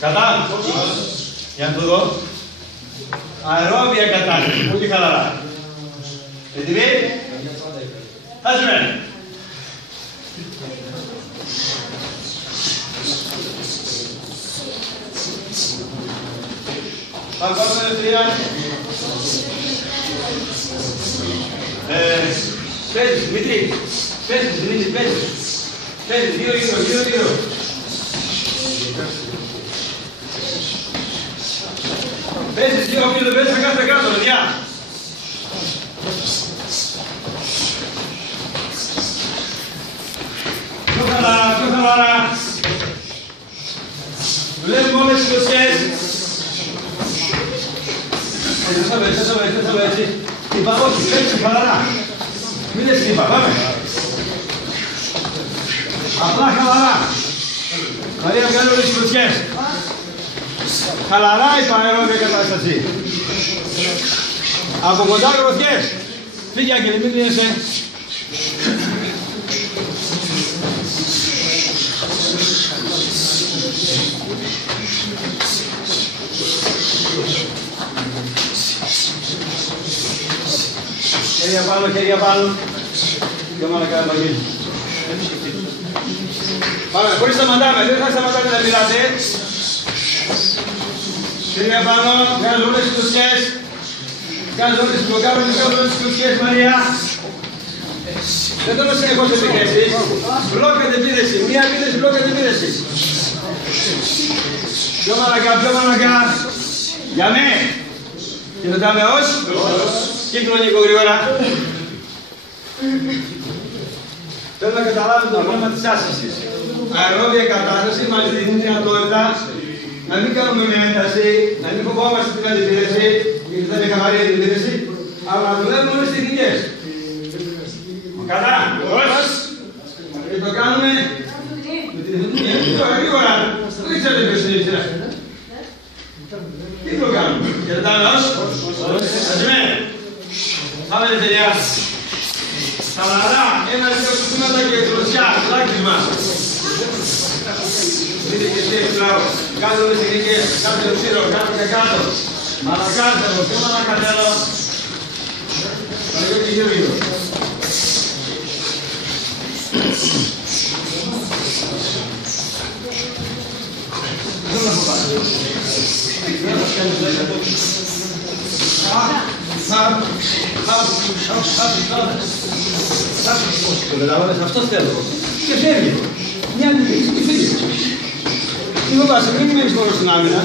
Κατά. Για να το δω. Αερόβια κατάρτιση. Πολύ χαλαρά. Έτοιμοι. Χάσουμε. Πάμε με ελευθερία. Παίζεις, Δημήτρη. Παίζεις, Δημήτρη, παίζεις. Παίζεις, δύο γύρω. Παίζεις, δύο γύρω, παίζεις, θα κάτω, παιδιά. Πιο χαλαρά. Δουλεύουμε όλες τις δοσιές. Έτσι. Είπα, όχι, παίξε χαλαρά. Μην λες τι είπα, πάμε. Απλά χαλαρά. Δηλαδή να κάνουμε τις κλωτσιές. Χαλαρά η αερόβια κατάσταση. Από κοντά γροθιές. Φύγε Άγγελε, μην τρίνεσαι. Χέρια πάνω. Και μόνο να κάνουμε αγγέλη. Πάμε, χωρίς σταματάμε, δεν θα σταματάτε να μιλάτε. Χέρια πάνω, βγάζω όλες τις κλωτσιές. Βγάζω όλες τις μπλοκάρες, βγάζω όλες τις κλωτσιές, Μαρία. Δεν θέλω συνεχώς επιθέσεις. Μπλοκ αντεπίδεση, μία επίδεση, μπλοκ αντεπίδεση. Πιο μαλακά. Για με. Και μετάμε ως. Κύκλο Νίκο γρήγορα. Θέλω να καταλάβετε το πρόβλημα της άσκησης. Αερόβια κατάσταση μας δίνει τη δυνατότητα να μην κάνουμε μια ένταση, να μην φοβόμαστε την αντιπίδεση, γιατί θα είναι χαμαρή αντιπίδεση, αλλά να δουλεύουμε όλες τις τεχνικές. Κατά, ως. Και το κάνουμε με την εθνική. Γρήγορα. Δεν ξέρετε ποιος είναι η σειρά. Τι το κάνουμε. Και το κάνουμε ως. Πάμε ελευθερία. Χαλαρά, ένα-δύο κουτήματα και κλωτσιά, λάκτισμα. Δείτε και εσύ πλάω. Κάτω όλες τις τεχνικές, κάτω το ψήρο, κάτω και κάτω. Μαλακάρτερο, πιο μαλακαρτερό. Παλιό και γύρω. Δεν θα φοβάσαι. Το καταλάβες, αυτό θέλω. Και φεύγει. Μια αντιπλήξη και φύγει. Τι φοβάσαι, μην μένεις μόνο στην άμυνα.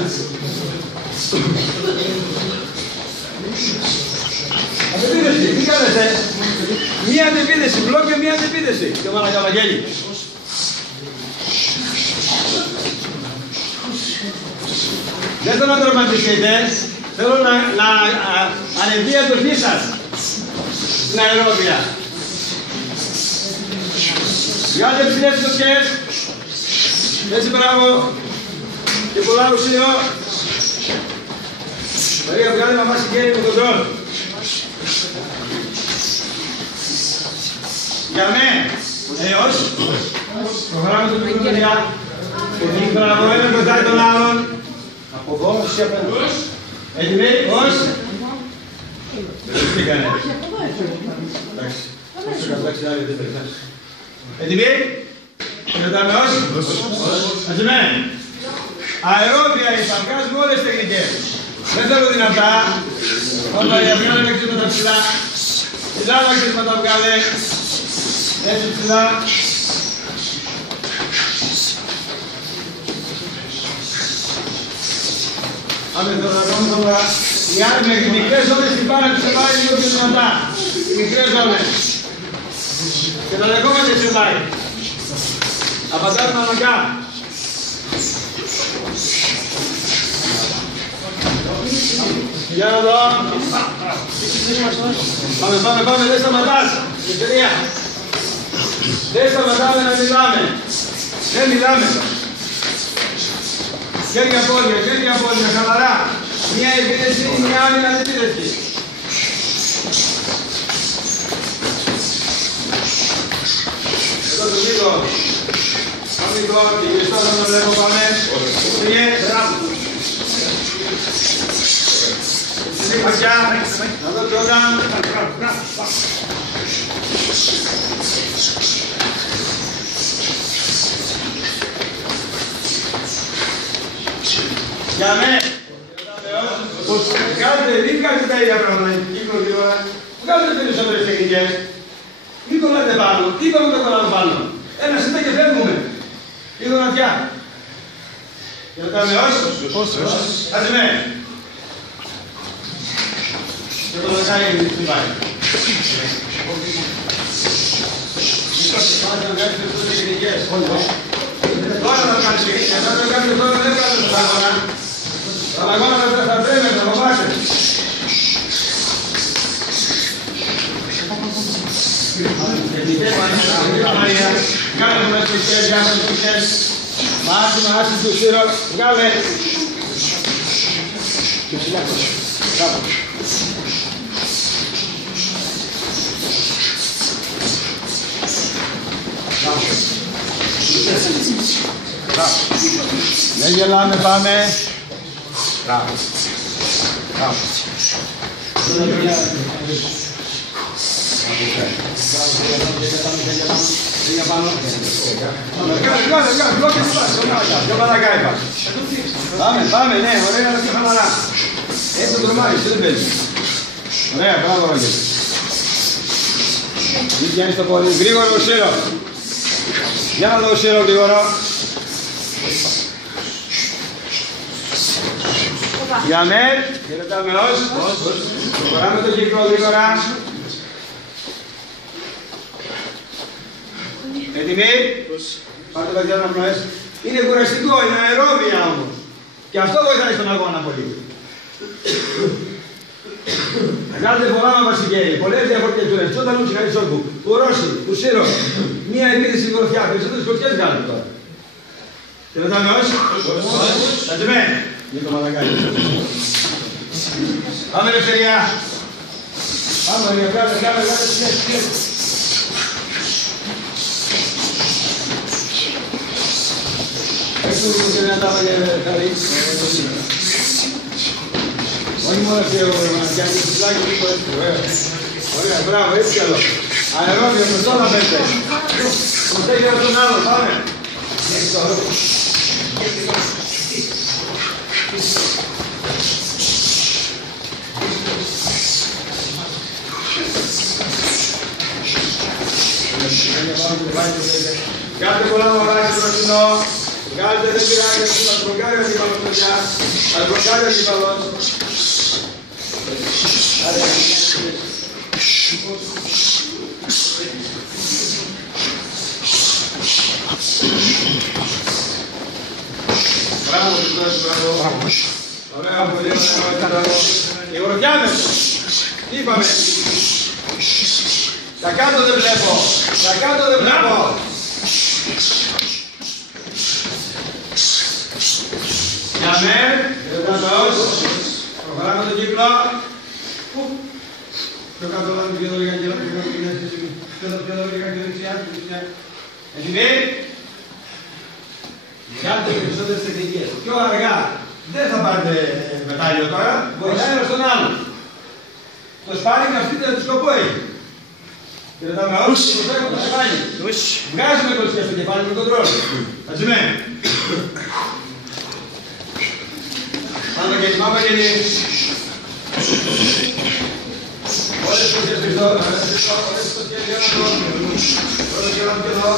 Αντεπίδεση, τι κάνετε. Μια αντεπίδεση, μπλοκ και μια αντεπίδεση. Και μάνα Καβαγγέλη. Δεν θέλω να τραυματιστείτε. Θέλω να ανεβεί η εντολή σας στην αερόβια. Βγάλτε ψηλές κλωτσιές. Έτσι μπράβο. Και πολλά ουσίο. Μαρία, βγάλε μαμά συγγένει με τον τρόλ. Για με. Έως. Προχωράμε το μικρό παιδιά. Εκεί μπράβο, ένα κοντά τον άλλον. Από εδώ, εσύ απέναντι. Έτοιμοι, ως. Δεν πήγανε. Εντάξει. Έτοιμοι. Κρατάμε ως. Έτοιμοι. Αερόβια είπα, βγάζουμε όλες τις τεχνικές. Δεν θέλω δυνατά. Όταν η αυγά να παίξεις με τα ψηλά. Ψηλά να παίξεις με τα βγάλε. Έτσι ψηλά. Πάμε τώρα, τώρα. Οι άλλοι με μικρές ζώνες την πάνε, τους πάει λίγο πιο δυνατά. Οι μικρές ζώνες. Και τα δεχόμαστε τους πάει. Απαντάμε αναγκά. Για να δω. Πάμε, δεν σταματάς. Ελευθερία. Δεν σταματάμε να μιλάμε. Δεν μιλάμε. Χέρια πόδια, χαλαρά. Μια επίδεση, μια άλλη αντεπίδεση. Εδώ το λίγο. Νίκο, και γυριστό θα το βλέπω, πάμε. Πήγε, μπράβο. Στην φακιά, να δω πρώτα. Για με. Μην κάνετε τα ίδια πράγματα, κύκλο γρήγορα. Βγάλετε περισσότερες τεχνικές. Μην κολλάτε πάνω. Τι είπαμε το κολλάμε πάνω. Ένα σύντο και φεύγουμε. Λίγο να πια. Κρατάμε όσοι. Ας με. Και το δεκάει είναι στην πάει. Πάτε να κάνεις περισσότερες τεχνικές. Τώρα θα κάνεις τεχνικές. Αν δεν κάνετε τώρα δεν κάνετε το αγώνα. Τα αγώνα θα πρέπει να το πάτε. Κάνε το μέσα στις χέρια, κάνε το χέρι. Μάσιμα, άσυ του σύρο, βγάλε. Και ψηλά κόψε. Κάπου. Δεν γελάμε, πάμε. Μπράβο. Μπράβο. Πάμε, ναι, ωραία, αλλά και χαμαρά. Έτσι το τρομάρεις, δεν παίζει. Ωραία, μπράβο, Ρόγγελ. Μην πιάνεις το πόδι, γρήγορο ο Σύρο. Για να δω ο Σύρο γρήγορο. Για με, χαιρετάμε ως. Προχωράμε το κύκλο γρήγορα. Έτοιμοι. Πάρτε παιδιά να πνοές. Είναι κουραστικό, είναι αερόβια όμως. Και αυτό βοηθάει στον αγώνα πολύ. Θα κάνετε πολλά με βασικαίοι, πολλές διαφορετικές. Τσότα Λούτσι Χαρισόκου, του Ρώση, του Σύρο. Μία επίθεση γροθιά, περισσότερες γροθιές κάνετε τώρα. Χαιρετάμε ως. Έτοιμοι. Νίκο Μαλακάκη. Πάμε ελευθερία. Πάμε ρε, βγάλε, έξω λίγο και να τα πάγε καλή. Όχι μόνο αυτή εγώ πρέπει να πιάνει το πλάκι λίγο έτσι. Ωραία, μπράβο, έτσι κι άλλο. Αερόβιο, με τώρα πέστε. Προσέχει από τον άλλο, πάμε. Κάντε πολλά μωράκια στο κοινό. Βγάλετε δεν πειράζει, μας μπλοκάρει ο κύπαλος παιδιά. Μας μπλοκάρει ο κύπαλος. Μπράβο, μπράβο. Ωραία, πολύ ωραία. Οι γροθιάδες. Τι είπαμε. Τα κάτω δεν βλέπω. Τα κάτω δεν βλέπω. Για με, χαιρετάτος. Προχωράμε τον κύκλο. Πιο κάτω λάθος, πιο δωρικά και λάθος, πιο δωρικά και δεξιά. Έτοιμοι. Κάντε περισσότερες τεχνικές. Πιο αργά. Δεν θα πάρετε μετάλλιο τώρα. Βοηθάει ένας τον άλλον. Το σπάρινγκ αυτή το σκοπό έχει. Χαιρετάμε όλους και προσέχουμε το κεφάλι. Βγάζουμε το στο κεφάλι με τον τρόπο. Ατσιμέ. Πάμε και όλες το σχέδιο εδώ. Όλες το σχέδιο εδώ. Όλες το σχέδιο εδώ.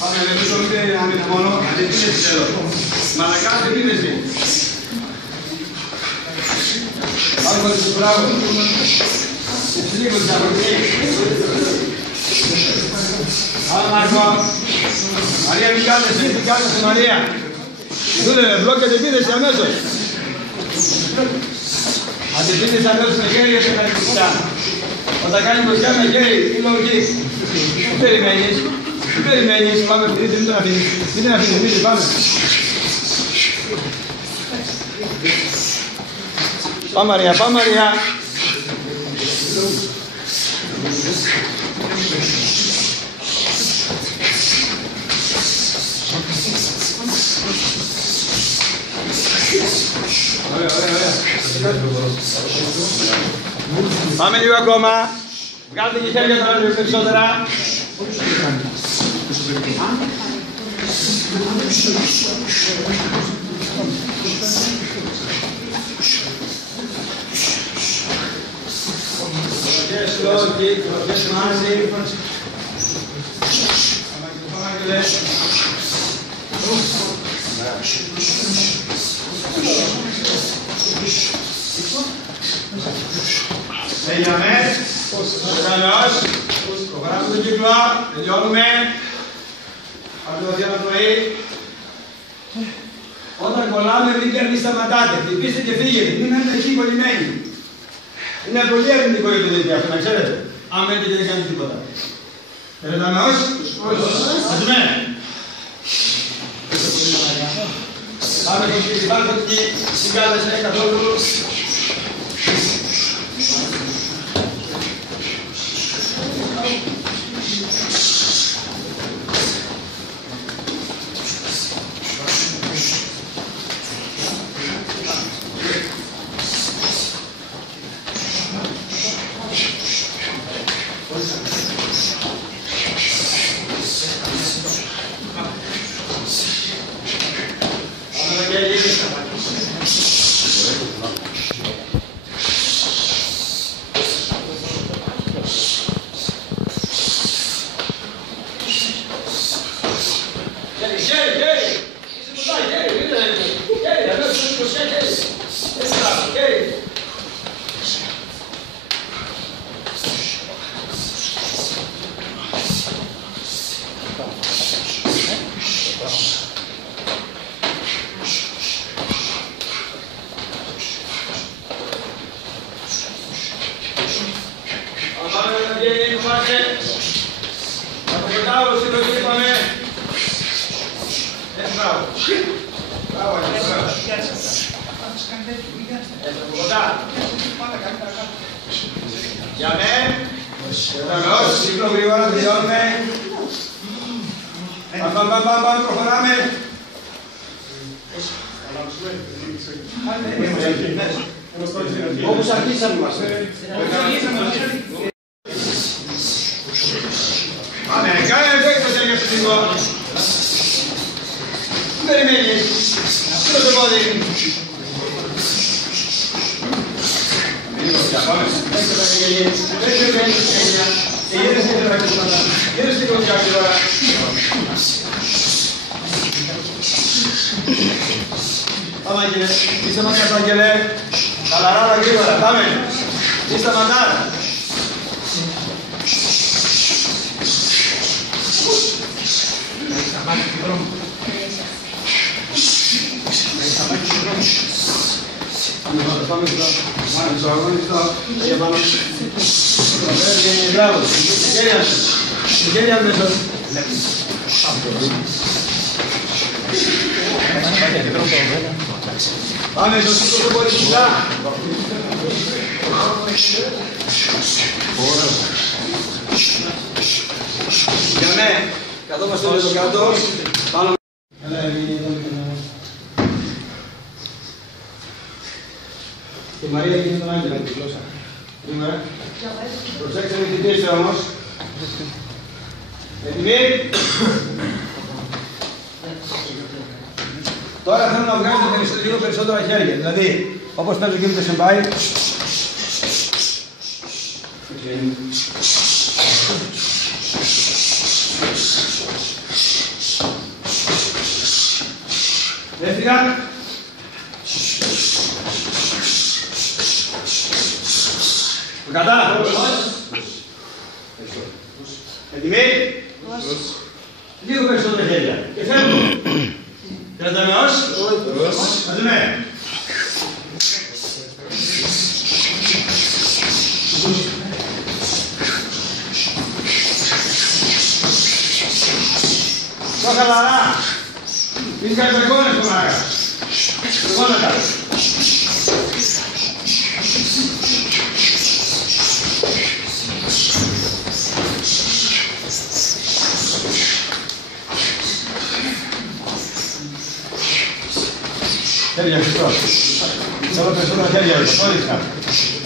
Πάμε με τους όλοι να μην μόνο. Αντεπίνεση θέλω. Μαλακά αντεπίνεση. Πάμε με τους μπράβους. Λίγο της αγωγής. Πάμε Μάρκο. Μαρία μην κάνεις εσύ, τι κάνεις Μαρία. Δούλευε, μπλοκ αντεπίνεση αμέσως. Αντεπίνεση αμέσως με χέρι και τα νυχτά. Όταν κάνει μπροστά με χέρι, είναι λογική. Τι περιμένεις. Τι περιμένεις, πάμε, μην την αφήνεις. Μην την αφήνεις, μην την πάμε. Πάμε Μαρία, πάμε Μαρία. Πάμε λίγο ακόμα. Βγάλτε και χέρια τώρα λίγο περισσότερα. Τελειάμε. Καλώς. Προχωράμε τον κύκλο. Τελειώνουμε. Από το βαθιά πρωί. Όταν κολλάμε μην σταματάτε. Χτυπήστε και φύγετε. Μην μένετε εκεί κολλημένοι. Είναι πολύ αρνητικό για το δίκτυο αυτό, να ξέρετε. Αν μένετε και δεν κάνετε τίποτα. Περνάμε όσοι. Αζούμε. Πάμε τον κύριο Βάρκο και συγκάλεσε καθόλου. Για με, καλώς, σύγκλο γρήγορα, τελειώνουμε. Πάμε, προχωράμε. Όπως αρχίσαμε μας. Πάμε, κάνε εφέκτο τα χέρια σου λίγο. Μην περιμένεις, αυτό το πόδι. Πάμε, έξω τα χέρια, έξω τα χέρια. Γύρεστε τα κύματα, γύρεστε το κάκι τώρα. Πάμε κύριε, είστε μας κατάγγελε. Χαλαρά γρήγορα, πάμε. Είστε μαντάρα. Πάμε στο αγωνιστό. Μπράβο, χέρια μέσα. Πάμε στο σύγκο το πολύ ψηλά. Για με, καθόμαστε εδώ κάτω. Πάνω. Η Μαρία γίνει τον άγγελο με τη γλώσσα. Σήμερα. Προσέξτε με την πίστη όμως. Έτοιμοι. Τώρα θέλω να βγάζετε λίγο περισσότερα χέρια. Δηλαδή, όπως παίζω και το σεμπάι. Έφυγα. Κατά. Έτοιμοι. Λίγο περισσότερα χέρια. Και φεύγω. Κρατάμε ως. Μαζεμέ. Πιο χαλαρά. Μην κάνεις αγώνες το μάγκα. Γόνατα. χέρια, Χριστός. Θέλω περισσότερα χέρια, το ρίξα.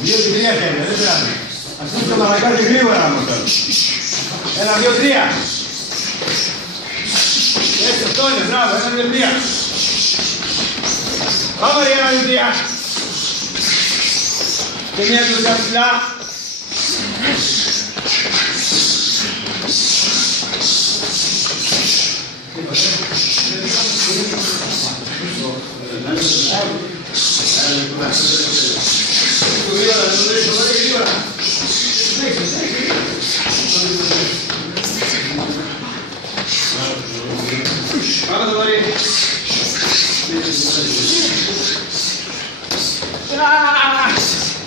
2 και 3 χέρια, δεν πειράζει. Ας πούμε το μαλακάκι γρήγορα να μου θέλω. 1, 2, 3. Έτσι, αυτό είναι, μπράβο, 1, 2, 3. Πάμε για 1, 2, 3. Και μία δουλειά ψηλά. Πάμε το δωρή.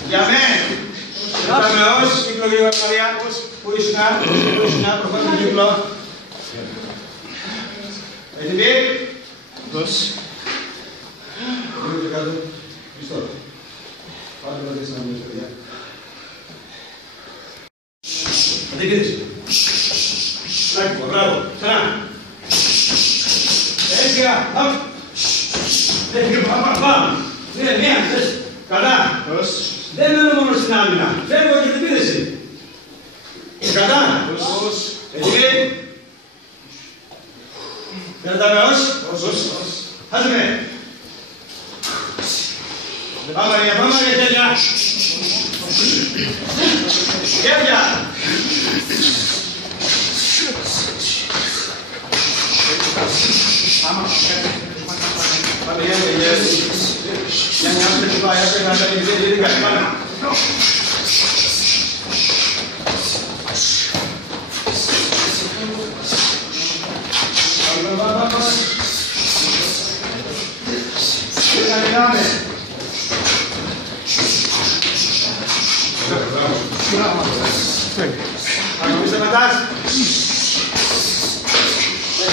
Για μένα. Πάμε ως κύκλο γρήγορα Μαρία. Πού ήσουν να προχωρήσουμε τον κύκλο. Έτοιμοι. Δώσει. Γρήγορα κάτω. Χριστό. Πάμε να δεις να μου παιδιά. Αντίκριτες. Λάκη, μπράβο. Ξανά. Έτσι, πάμε. Έτσι, πάμε. Ναι, μία, καλά. Δεν μένω μόνο στην άμυνα. Φεύγω και την πίδεση. Κατά. Έτοιμοι. Κρατάμε ως. Χάζουμε. Πάμε για χέρια. Χέρια. Πάμε για χέρια. Για να κάνουμε την πάγια, πρέπει να τα γίνει κάτι πάνω.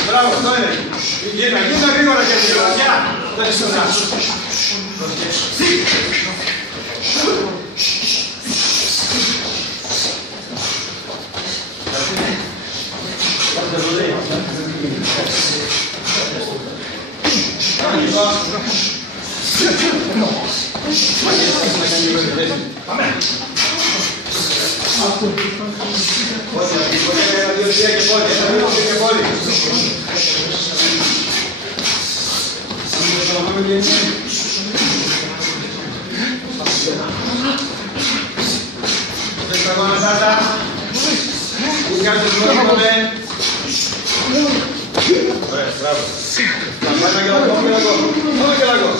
Μπράβο, αυτό είναι. Γίνα γρήγορα και γρήγορα. Δεν είσαι ωραία. Πάμε. Πόδια, 1, 2, 3 και πόδια, 1, 2, 3 και πόδια. Δεν τραβάμε τάτα. Κάτσε το λόγο. Ωραία, μπράβο. Πάμε και λαγό, πάμε και λαγό.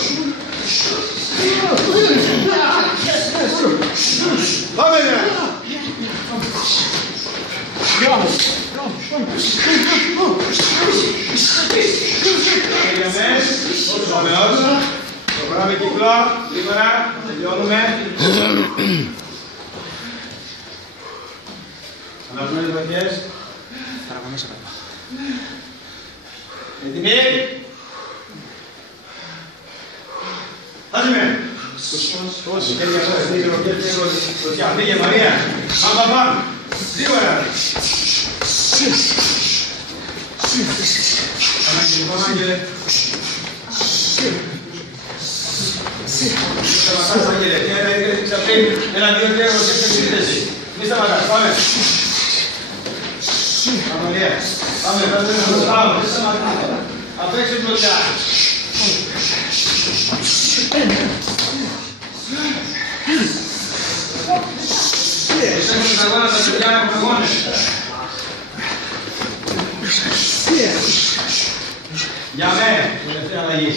Πάμε, ναι. Πάμε όσο. Προχωράμε κύκλο. Γρήγορα. Τελειώνουμε. Αναπνούμε τις βαθιές. Έτοιμοι. Άζουμε. Φύγε Μαρία. Πάμε. Γρήγορα. Άγγελε. Σταματάς, Άγγελε. Ένα, 2, 3, εγώ σε σύνδεση. Μη σταματάς, πάμε. Αμαλία. Πάμε, πάμε. Μη σταματάς. Απ' έξω μπροστά. Πιστεύω τους αγώνες τα παιδιά να έχουν αγώνες. Για μένα, τελευταία αλλαγή.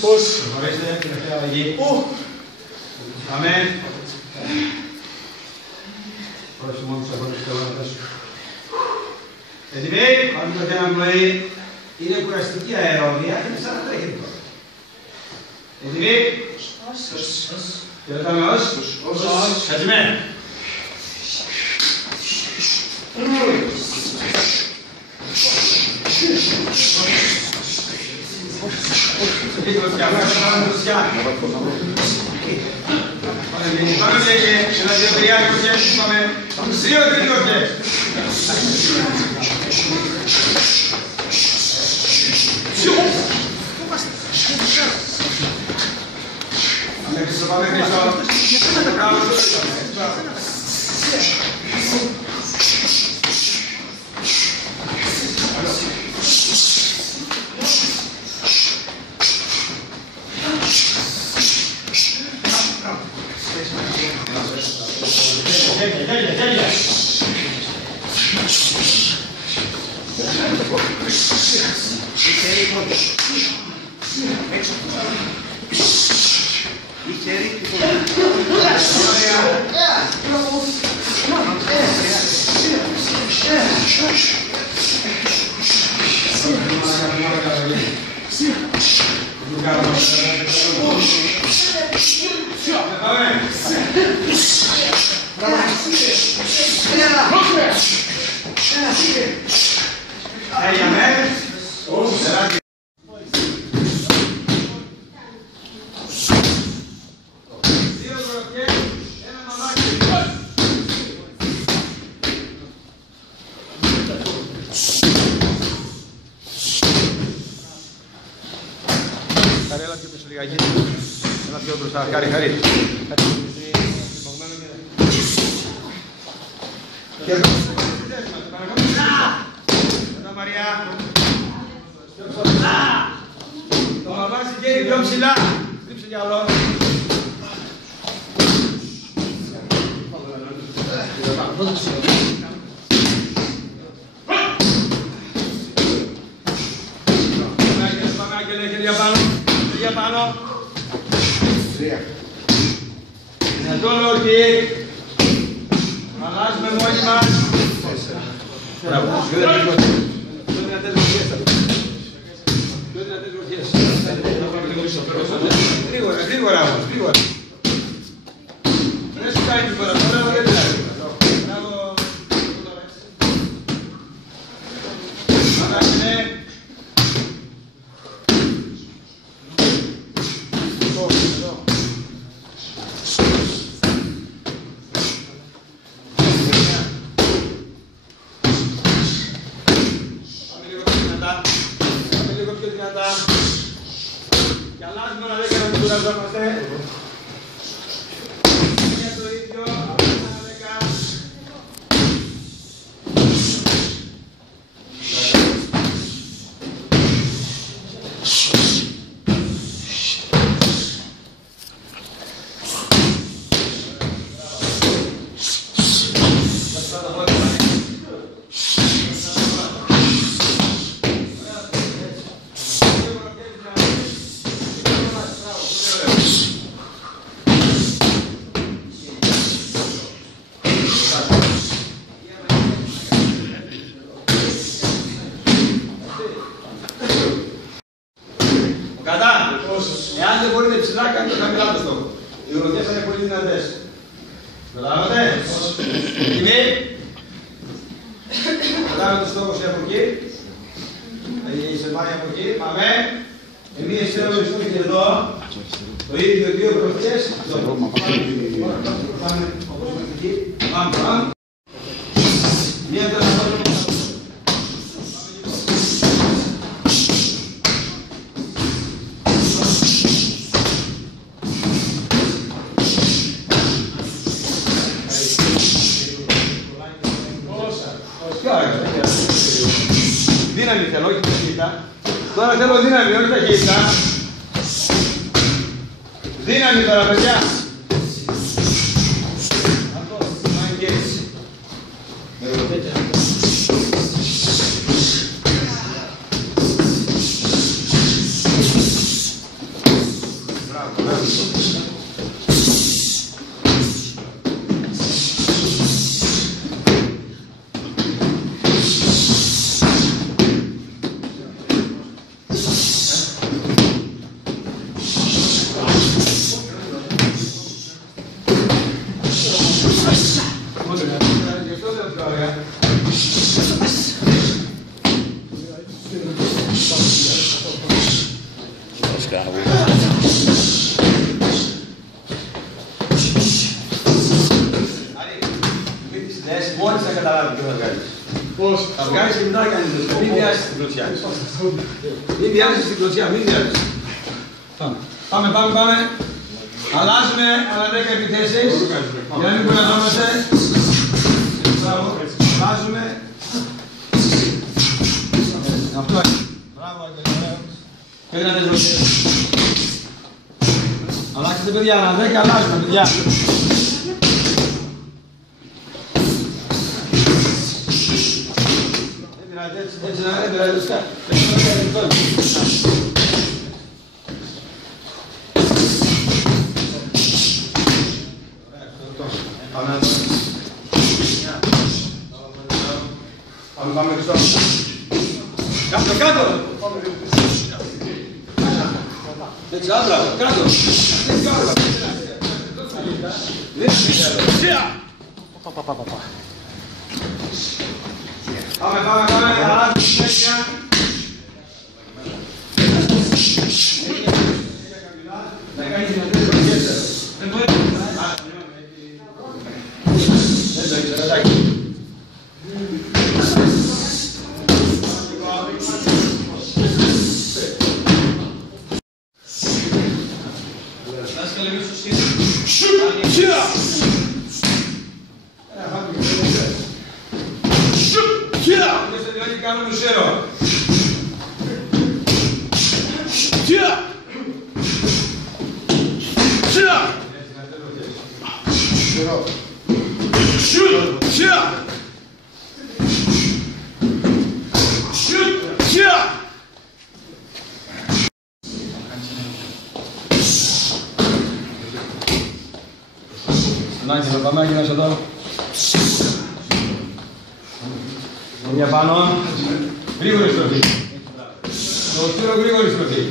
Πώς. Προχωρήστε, τελευταία αλλαγή. Αμέν. Πρόσεχε μόνο τους αγώνες του αγώνες σου. Έτοιμοι, πάμε το θέμα πνοή. Είναι κουραστική αερόβια, είναι σαν να τρέχει τώρα. Έτοιμοι. Και ρωτάμε ως. Κατσιμέν. Πάμε λέγε, ένα, 2, 3, κοτσιές, πάμε. 2, 3 κοτσιές. Χρήστο, πάμε Χρήστο. Έλα πιο πίσω λιγάκι. Έλα πιο μπροστά. Χάρη, χάρη. Έλα Μαρία. Το μαμάσι καίει πιο ψηλά. Στρίψε διάολο. Πάμε Άγγελε, χέρια πάνω. Χέρια πάνω. Δυνατό low kick. Αλλάζουμε μόνοι μας. Μπράβο. Πιο δυνατές γορχές. Πιο δυνατές γορχές. Γρήγορα, γρήγορα όμως, γρήγορα. Δεν σου κάνει τίποτα τώρα, δεν πειράζει. Μπράβο. Πάμε Άγγελε. Και αλλάζουμε να δέκα να μην κουραζόμαστε. Για το ίδιο, να δέκα. Εάν δεν μπορείτε ψηλά, κάνετε χαμηλά το στόχο. Οι γροθιές θα είναι πολύ δυνατές. Καταλάβατε. Έτοιμοι. Κατάμε το στόχο σε από εκεί. Σε πάει από εκεί. Πάμε. Εμείς θέλουμε οι στόχοι εδώ. Το ίδιο δύο γροθιές. Πάμε όπως είμαστε εκεί. Πάμε, πάμε. Μία τελευταία. Δύναμη θέλω, όχι ταχύτητα. Τώρα θέλω δύναμη, όχι ταχύτητα. Δύναμη τώρα, παιδιά. Αυτό, mind games. Μπράβο, μπράβο. Μόλις θα καταλάβει ποιο θα βγάλεις. Πώς? Θα βγάλεις και μετά να κάνεις το. Μην βιάζεις την κλωτσιά. Μην βιάζεις την κλωτσιά, μην βιάζεις. Πάμε, πάμε, πάμε. άλλα 10 επιθέσεις. Για να μην κουραζόμαστε. Βάζουμε. Αυτό είναι. Μπράβο, Αγγελιό. Και δεν είναι δοκές. Αλλάξτε παιδιά, άλλα 10 αλλάζουμε παιδιά. Έτσι να είναι, δηλαδή, σκά. Πάμε πιστό. Κάτω, κάτω. Έτσι, άντρα, κάτω. Πάμε, αλλάζουμε συνέχεια. Να κάνεις δυνατές προκές. Δεν μπορεί. Δεν το ήξερα, εντάξει. Κάνουμε ουσέρο. Να πάμε άγγινας εδώ. Για πάνω. Γρήγορη στροφή. Το στήρο γρήγορη στροφή.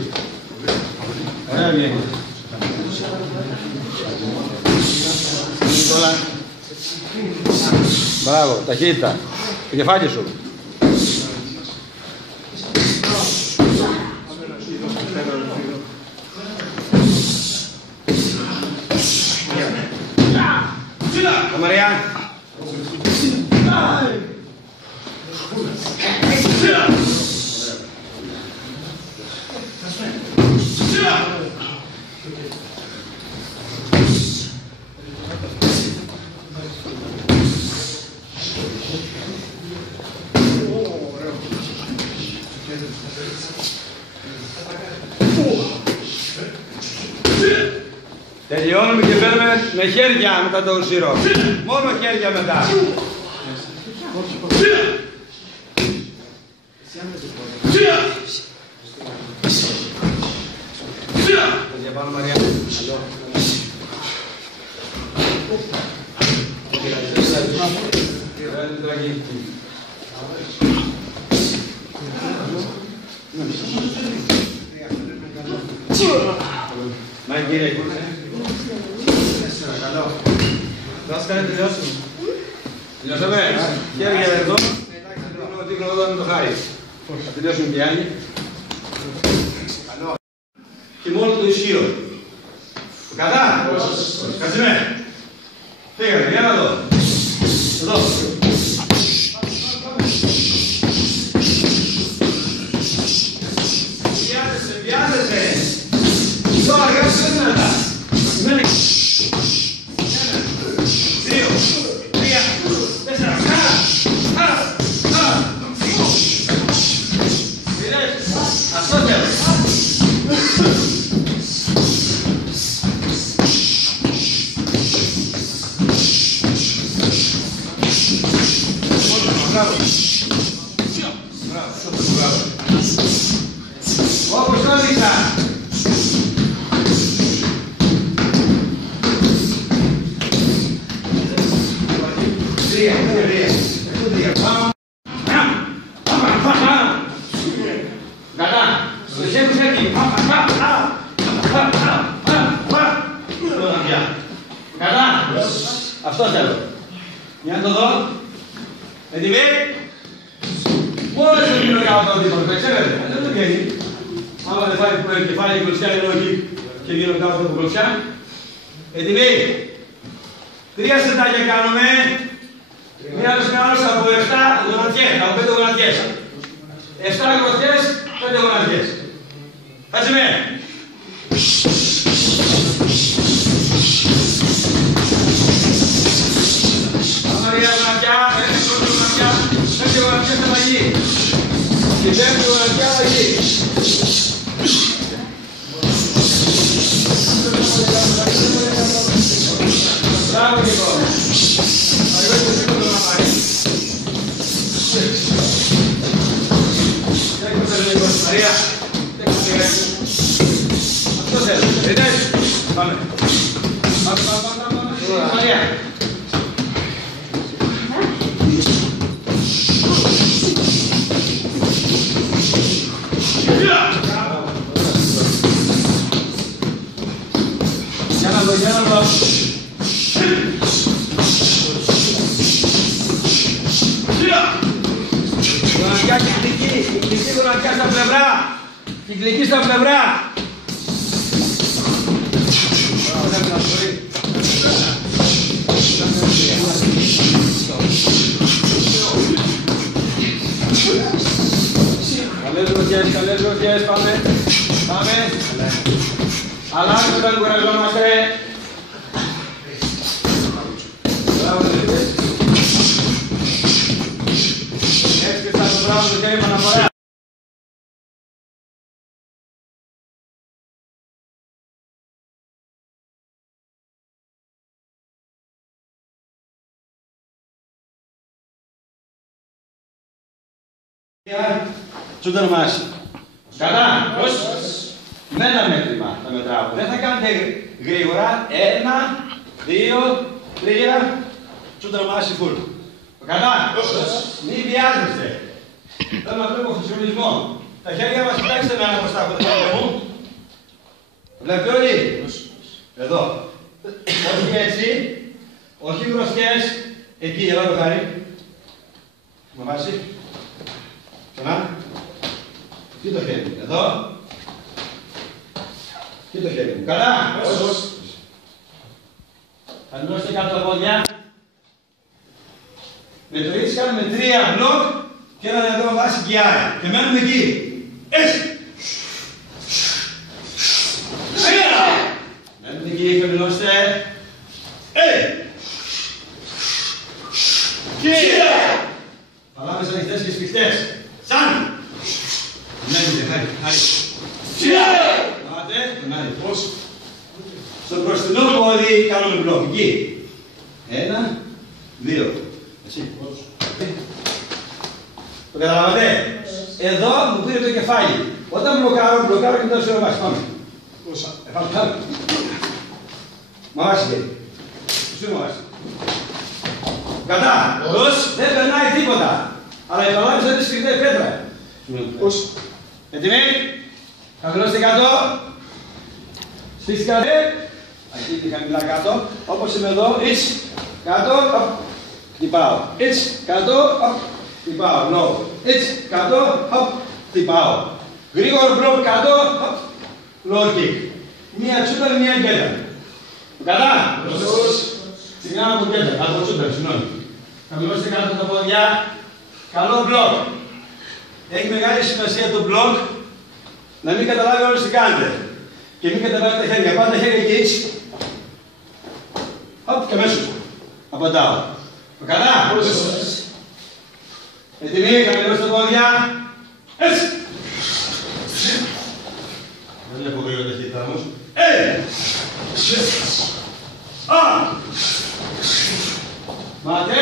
Ωραία βγαίνει. Μπράβο, ταχύτητα. Το κεφάλι σου. Μαριά. Τελειώνουμε και παίρνουμε με χέρια μετά το ουσίρο. Μόνο χέρια μετά. Για πάνω Μαριά. Μάη κύριε. Καλό. Δάσκαλε τελειώσουμε. Τελειώσαμε. Χέρια εδώ. Το τύχλο εδώ είναι το χάρι. Θα τελειώσουμε και οι άλλοι. Και μόνο το ισχύο. Κατά. Κατσιμέ. Φύγαμε, για να δω. Εδώ. Βιάζεσαι. Τώρα, κάτσε δυνατά. Μένει. 1, 2, 3, 4. Αυτό θέλω. Μπράβο. Μπράβο. Όπως το έδειξα. Τρία. Πάμε. Καλά. Στο χέρι εκεί. Καλά. Αυτό θέλω. Για να το δω. Έτοιμοι. Μόλις δεν είναι κάτω το τίποτα. Ξέρετε. Δεν το βγαίνει. Άμα δεν πάει το κεφάλι η κλωτσιά είναι εκεί και γύρω κάτω από το κλωτσιά. Έτοιμοι. 3 σετάκια κάνουμε. Μία άλλος κανόνας από 7 γονατιές, από 5 γονατιές. 7 γονατιές, 5 γονατιές. Κάτσε με. δεύτερη γονατιά αλλαγή. Μπράβο και εγώ. Εγώ και εσύ μπορούμε να πάει. Έκοψε λίγο, Μαρία. Έκοψε λίγο. Αυτό θέλω. Εντές. Πάμε. Πάμε. Μαρία. Για να δω. Γονατιά κυκλική γονατιά στα πλευρά. Κυκλική στα πλευρά. Καλές γροθιές, πάμε. Αλλάζουμε όταν κουραζόμαστε. Έτσι και θα το πράγμα το χέρι με αναφορά. Σου το ονομάσει. Καλά. Με ένα μέτρημα θα μετράω. Δεν θα κάνετε γρήγορα. 1, 2, 3. Σου το ονομάσει φουλ. Καλά. Μην βιάζεστε. Θέλω να βλέπω χρησιμοποιησμό. Τα χέρια μας κοιτάξτε με ένα μπροστά από το χέρι μου. Βλέπετε όλοι. Εδώ. Όχι έτσι. Όχι μπροστιές. Εκεί, εδώ το χάρι. Μου βάζει. Ξανά. Και το χέρι μου. Εδώ. Και το χέρι μου. Καλά. Ανεβώστε κάτω τα πόδια. Με το έτσι κάνουμε 3 μπλοκ και ένα εδώ βάση κοιάρα. Και μένουμε εκεί. Έτσι. Μένουμε εκεί, χαμηλώστε. Παλάμες ανοιχτές και σφιχτές. Σαν. Μένετε, χάρη. Πάτε, τον άλλη. Στο μπροστινό πόδι κάνουμε μπλοκ. Εκεί. 1, 2. Έτσι. Το καταλάβατε. Εδώ μου πήρε το κεφάλι. Όταν μπλοκάρω και τώρα σου ονομάσει. Πάμε. Πάμε. Μ' βάσει λέει. Σου μ' βάσει. Κατά. Δεν περνάει τίποτα. Αλλά η παλάμη δεν τη σφιχτέ πέτρα. Έτοιμοι. Χαμηλώστε κάτω. Σφίξτε. Εκεί χαμηλά κάτω. Όπως είμαι εδώ. Έτσι. Κάτω. Χτυπάω. Έτσι. Κάτω. Χτυπάω. Low. Έτσι. Κάτω. Χτυπάω. Γρήγορο μπλοκ κάτω. Low kick. Μία τσούταρ, μία γκέτα. Κατά. Ξεκινάμε από γκέτα. Από τσούταρ, συγγνώμη. Χαμηλώστε κάτω τα πόδια. Καλό μπλοκ. Έχει μεγάλη σημασία το μπλοκ να μην καταλάβει όλος τι κάνετε. Και μην καταλάβει τα χέρια. Πάντα τα χέρια και έτσι. Χαπ και αμέσως. Απαντάω. Καλά. Έτοιμοι, χαμηλώστε τα πόδια. Έτσι. Δεν έχω γρήγορα ταχύτητα όμως. Μάτε.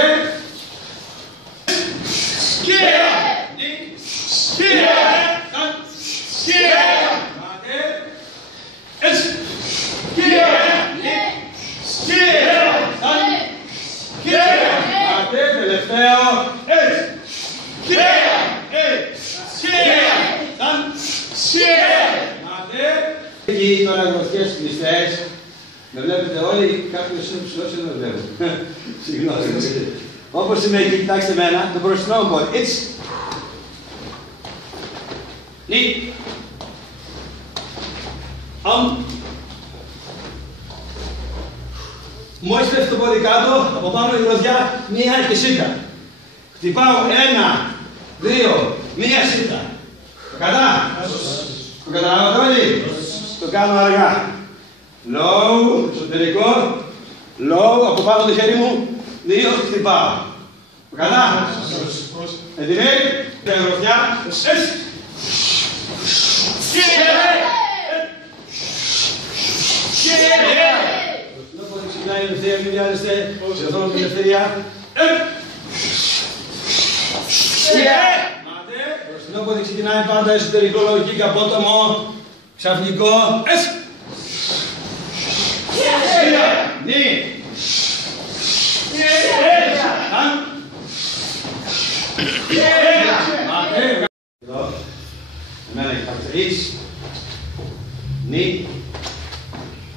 Εκεί τώρα γροθιές κλειστές. Με βλέπετε όλοι, κάποιος είναι ψηλός και δεν βλέπω. Συγγνώμη. Όπως είμαι εκεί, κοιτάξτε εμένα, το μπροστινό μου πόδι. Έτσι. Νι. Μόλις πέφτει το πόδι κάτω, από πάνω η γροθιά, μία και σίτα. Χτυπάω 1, 2, μία σίτα. Κατά. Το καταλάβατε όλοι. Το κάνω αργά. Low, εσωτερικό. Low, από πάνω το χέρι μου. 2, χτυπάω. Καλά. Έτοιμοι. Τα γροθιά. Έτσι. Ξεκινάει η ελευθερία, μην βιάζεστε. Σχεδόν την ελευθερία. Μπροστινό πόδι ξεκινάει πάντα εσωτερικό, λογική, απότομο, ξαφνικό. Νι. Εδώ. Εμένα έχει καθυστερείς. Νι.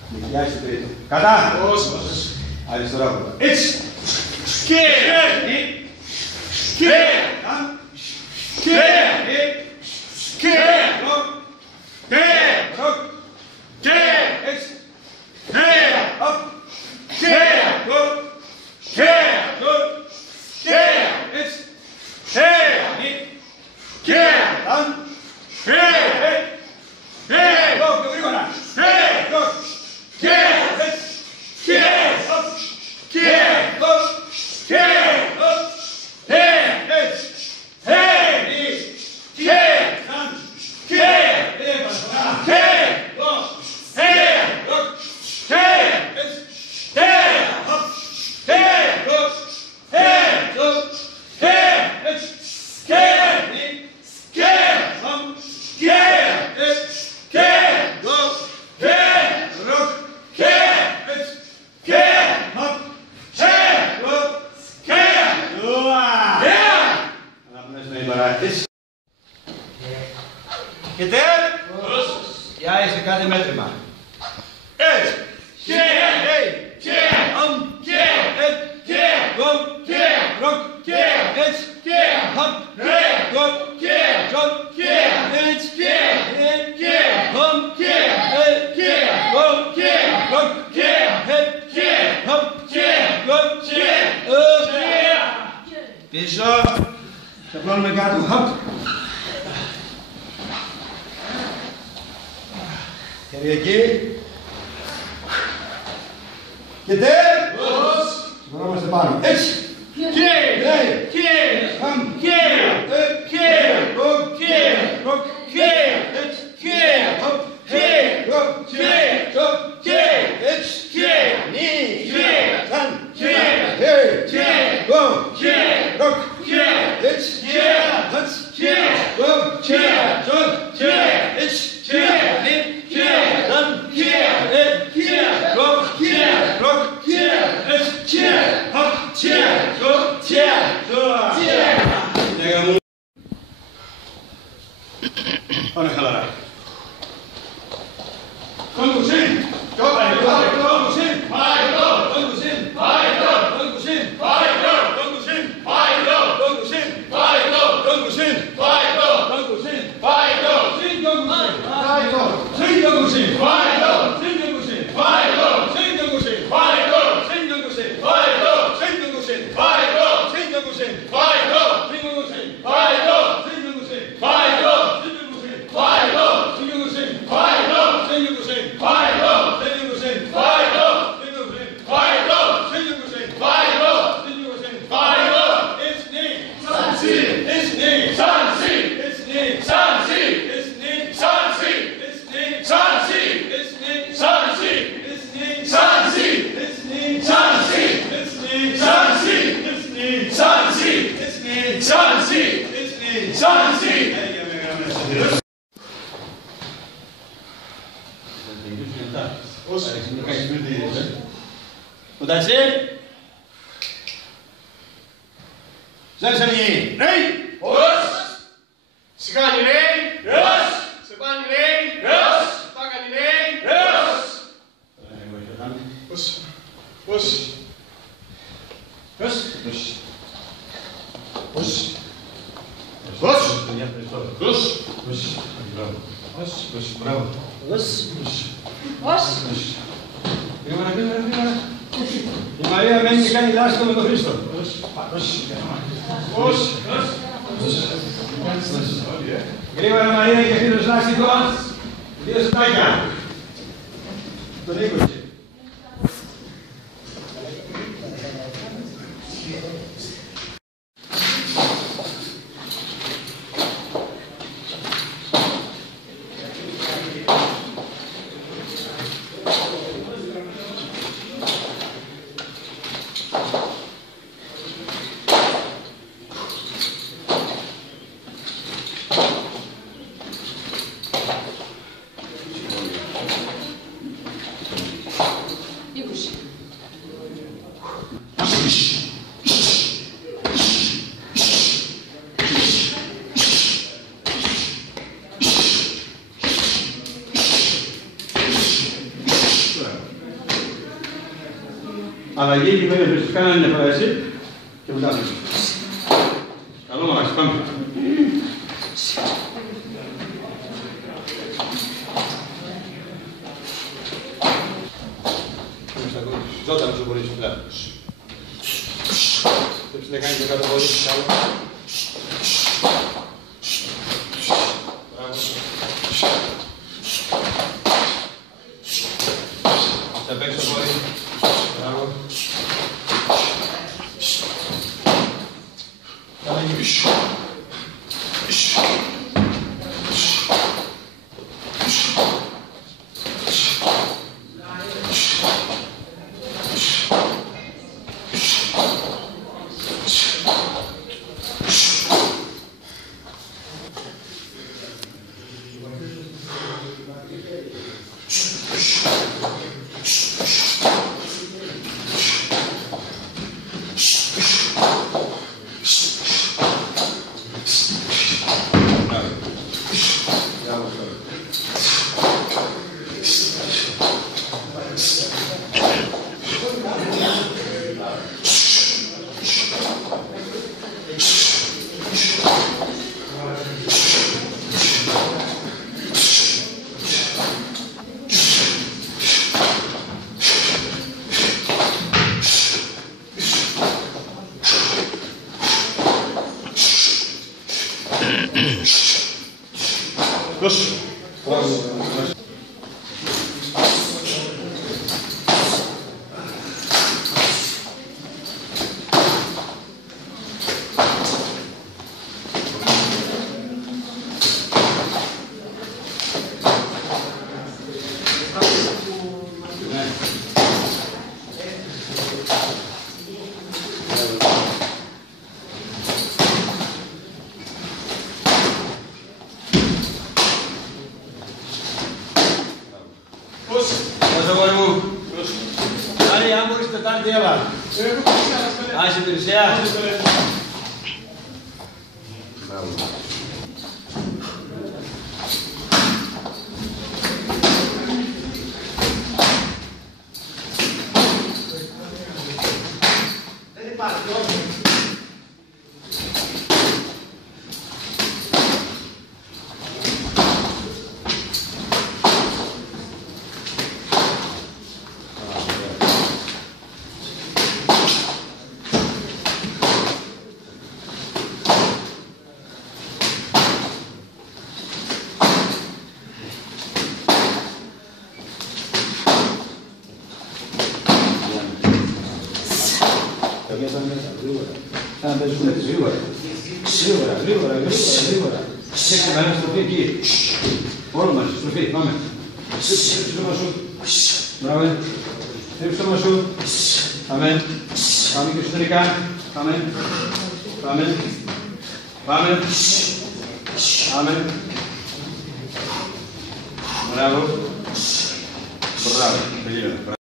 Νοικιάζει το τρίτο. Κατά. Αριστερά πρώτα. Έτσι. Νι. Πίσω. Θα πλώνουμε κάτω. Χαπ. Χέρι εκεί. Και τέλος. Συγχωρόμαστε πάνω. Έτσι. Πάμε χαλαρά. Κόντουσιν! Κόντουσιν! Κόντουσιν! Κόντουσιν! Κόντουσιν! Κόντουσιν! Κόντουσιν! Udajcie? Zaczęli! Rej! Raz! Skani rej! Raz! Sebani rej! Raz! Pagani rej! Raz! Push! Push! Push! Push! Push! Push! Push! Push! Brawo. Push! Push! Brawo. Push! Push! Push! Γρήγορα, γρήγορα, γρήγορα. Η Μαρία μένει και κάνει λάστιχο με τον Χρήστο. Γρήγορα Μαρία και φίλος λάστιχο. 2 σετάκια. Τον 20. Αλλαγή και περίπτωση. Κάνε μια φορά εσύ και μετά. Καλό μαλάκι, πάμε. Ζώτα να σου μπορείς πια. Πρέπει να κάνεις το κάτω πόδι, άλλο. Θα παίξεις το πόδι. Μπράβο. Κάνε γύρω. Δώσε. Δώσε κόρη μου. Άρη, αν μπορείς Τετάρτη έβα. Α, είσαι υπηρεσία. Δεν υπάρχει, όχι. Θα παίζουμε τις γρήγορα. Γρήγορα. Σέξτε κανένα στροφή εκεί. Όλο μας, στροφή, πάμε. Στρίψε το στόμα σου. Μπράβο. Στρίψε το στόμα σου. Πάμε. Πάμε και εσωτερικά. Πάμε. Μπράβο. Τελείω.